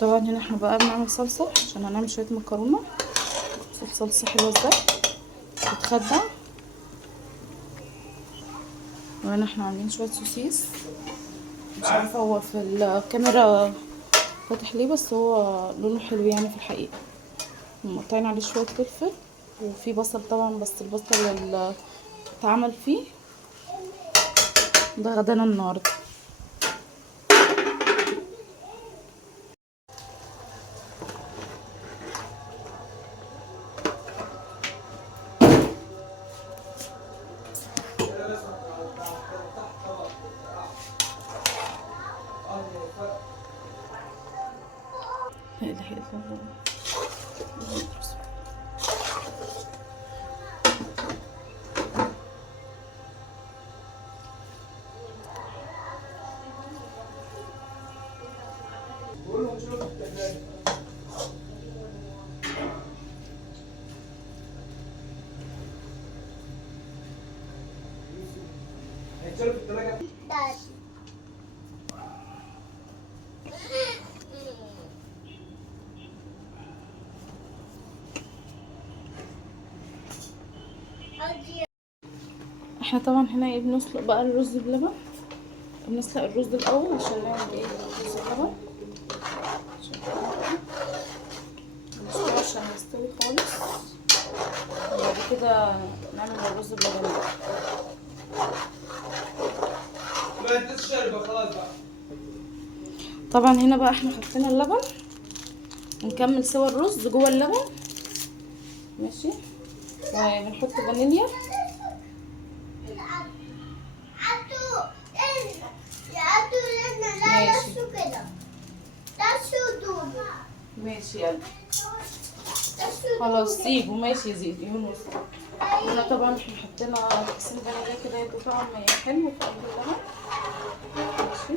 طبعا هنا احنا بقى بنعمل صلصة عشان هنعمل شوية مكرونة. صلصة حلوة ازاي بتخدع. وهنا احنا عاملين شوية سوسيس، مش عارفة هو في الكاميرا فاتح ليه، بس هو لونه حلو يعني في الحقيقة. مقطعين عليه شوية فلفل، وفي بصل طبعا، بس البصل اللي اتعمل فيه ده غدانا النهاردة. لا اله الا الله. احنا طبعا هنا ايه بنسلق بقى الرز بلبن. بنسلق الرز الاول عشان نعمل ايه رز بلبن، نسلقه عشان يستوي خالص، وبعد كده نعمل الرز بلبن بقى. ما انت شاربه خلاص بقى. طبعا هنا بقى احنا حطينا اللبن، نكمل سوا الرز جوه اللبن. ماشي. وبنحط فانيليا. ماشي يلا خلاص سيبه. ماشي يا زيد يونس. هنا طبعا احنا حطينا كيسين فانيليا كده يدوا طعم حلو في قلب اللبن. ماشي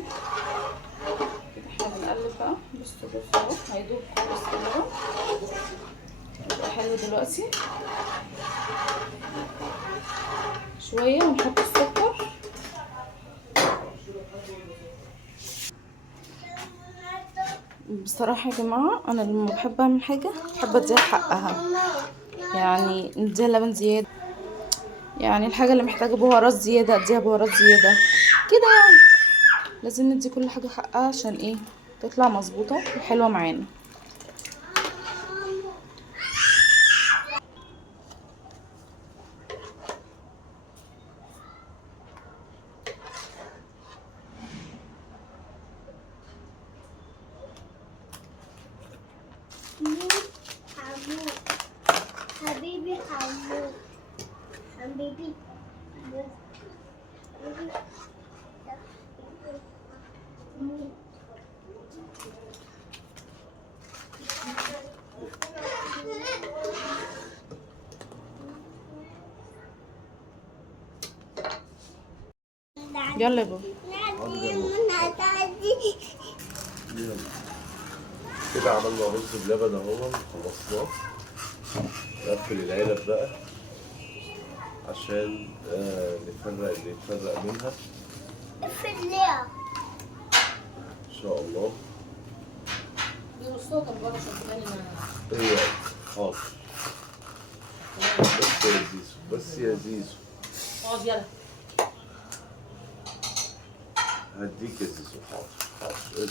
كده احنا بنقلب بقى. بصوا الرز اهو هيدوب خالص في اللبن، يبقى حلو دلوقتي. شوية ونحط السكر. بصراحة يا جماعة أنا لما بحب أعمل حاجة بحب أديها حقها، يعني نديها لبن زيادة، يعني الحاجة اللي محتاجة بهارات زيادة أديها بهارات زيادة كده. يعني لازم ندي كل حاجة حقها عشان ايه تطلع مظبوطة وحلوة معانا. حبيبي حمود حبيبي يلا يا بابا. كده عملنا رز بلبن اهو خلصناه. نقفل العلب بقى عشان نفرق اللي يتفرق منها ان شاء الله. ايوه حاضر. بس يا زيزو بس يا زيزو اقعد يلا. هديك يا زيزو. حاضر حاضر.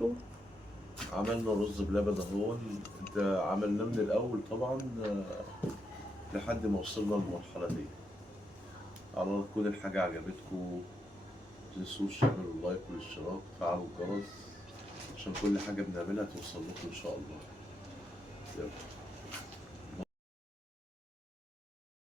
اصبر. عملنا رز بلبن اهو. انت عملناه من الاول طبعا لحد ما وصلنا للمرحله دي. على الله تكون الحاجه عجبتكم. متنسوش تعملوا اللايك والاشتراك وتفعلوا الجرس عشان كل حاجه بنعملها توصل لكم ان شاء الله. يلا.